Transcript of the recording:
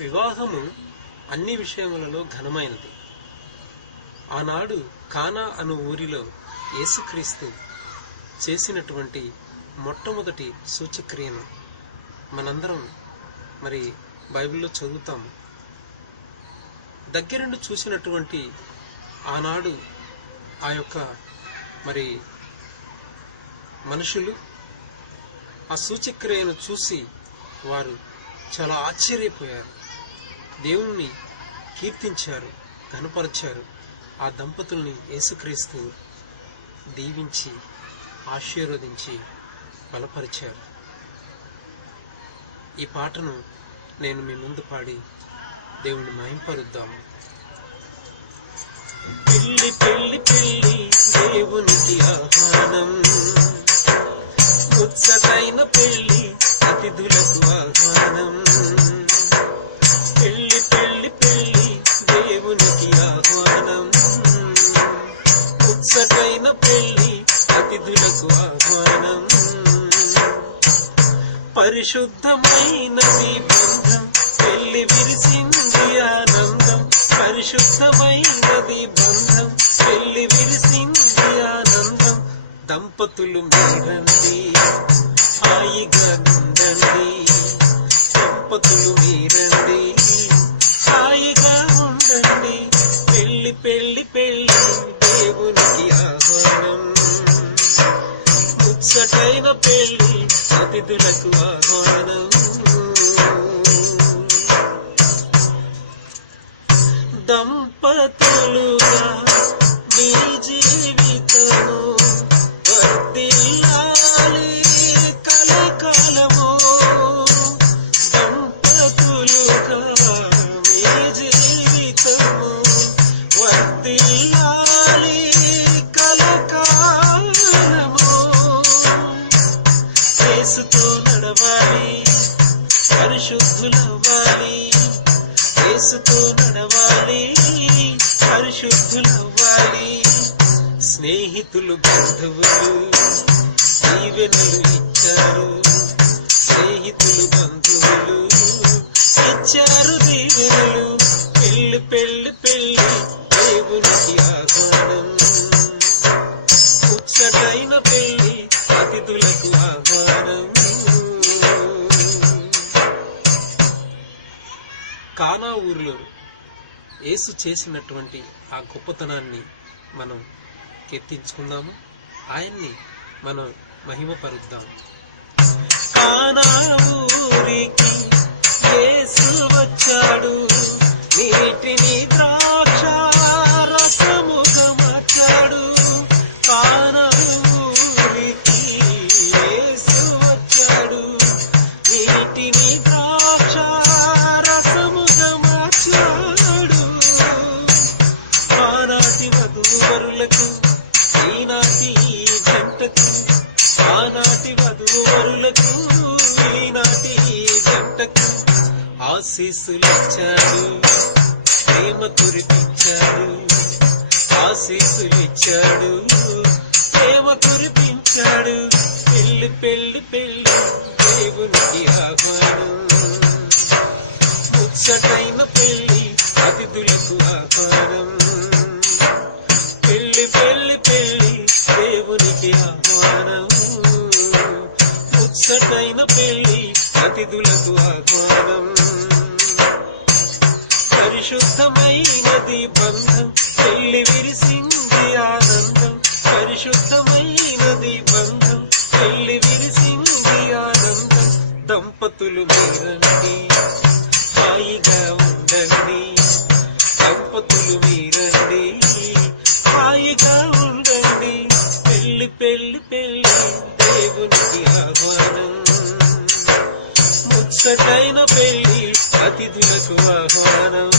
వివాహము అన్ని విషయములలో ఘనమైనది. ఆనాడు కానా అను ఊరిలో యేసుక్రీస్తు చేసినటువంటి మొట్టమొదటి సూచక్రియను మనందరం బైబిల్లో చదువుతాము. దగ్గరుండి చూసినటువంటి ఆనాడు ఆ యొక్క మనుషులు ఆ సూచక్రియను చూసి వారు చాలా ఆశ్చర్యపోయారు, దేవుణ్ణి కీర్తించారు, ఘనపరిచారు. ఆ దంపతుల్ని యేసుక్రీస్తు దీవించి ఆశీర్వదించి బలపరిచారు. ఈ పాటను నేను మీ ముందు పాడి దేవుణ్ణి మహింపరుద్దాము. పెళ్లి పెళ్లి పెళ్లి దేవునికి ఆహ్వానం, ముచ్చటైన పెళ్లి అతిథులకు ఆహ్వానం. పెళ్లి పెళ్లి పెళ్లి దేవునికి ఆహ్వానం, ముచ్చటైన పెళ్లి అతిథులకు ఆహ్వానం. పరిశుద్ధమైనది బంధం, పెళ్లి విరిసింది ఆనందం. పరిశుద్ధమైనది బంధం, పెళ్లి విరిసింది ఆనందం. దంపతులు మీరండి, హాయిగా ఉండండి. దంపతులు మీరండి, హాయిగా ఉండండి. పెళ్లి పెళ్లి పెళ్లి దేవునికి ఆహ్వానం, ముచ్చటైన పెళ్లి అతిథులకు ఆహ్వానం. దంపతులుగా మీ జీవితము వర్ధిల్లాలి కలకాలము. దంపతులుగా మీ జీవితము వర్ధిల్లాలి కలకాలము. యేసుతో నడవాలి, పరిశుద్ధులవ్వాలి. యేసుతో నడవాలి, పరిశుద్ధులవ్వాలి. స్నేహితులు బంధువులు దీవెనలు ఇచ్చారు, స్నేహితులు బంధువులు ఇచ్చారు దీవెనలు. పెళ్లి పెళ్లి పెళ్లి దేవునికి ఆహ్వానం, ముచ్చటైన పెళ్లి అతిథులకు ఆహ్వానం. కానా ఊరిలో యేసు చేసినటువంటి ఆ గొప్పతనాన్ని మనం కీర్తించుకుందాము, ఆయన్ని మనం మహిమపరుద్దాం. కానా ఊరికి యేసు వచ్చాడు, నీటిని ద్రాక్ష రసముగా మార్చాడు. కానా ఊరికి యేసు వచ్చాడు, నీటిని ద్రాక్ష రసముగా మార్చాడు. ఆనాటి వధూవరులకు ఈనాటి జంటకు, ఆనాటి వధూవరులకు ఈనాటి జంటకు ఆశీస్సులిచ్చాడు, ప్రేమ కురిపించాడు. ఆశీస్సులిచ్చాడు, ప్రేమ కురిపించాడు. పెళ్లి పెళ్లి పెళ్లి దేవునికి ఆహ్వానం, ముచ్చటైన పెళ్లి అతిథులకు ఆహ్వానం. పెళ్లి పెళ్లి పెళ్లి దేవునికి ఆహ్వానం, ముచ్చటైన పెళ్లి అతిథులకు ఆహ్వానం. పరిశుద్ధమైనది బంధం, పెళ్లి విరిసింది ఆనందం. పరిశుద్ధమైనది బంధం, పెళ్లి విరిసింది ఆనందం. దంపతులు మీరండి, హాయిగా ఉండండి. దంపతులు మీరండి, హాయిగా ఉండండి. పెళ్లి పెళ్లి పెళ్లి దేవునికి ఆహ్వానం, ముచ్చటైన పెళ్లి అతిథులకు ఆహ్వానం.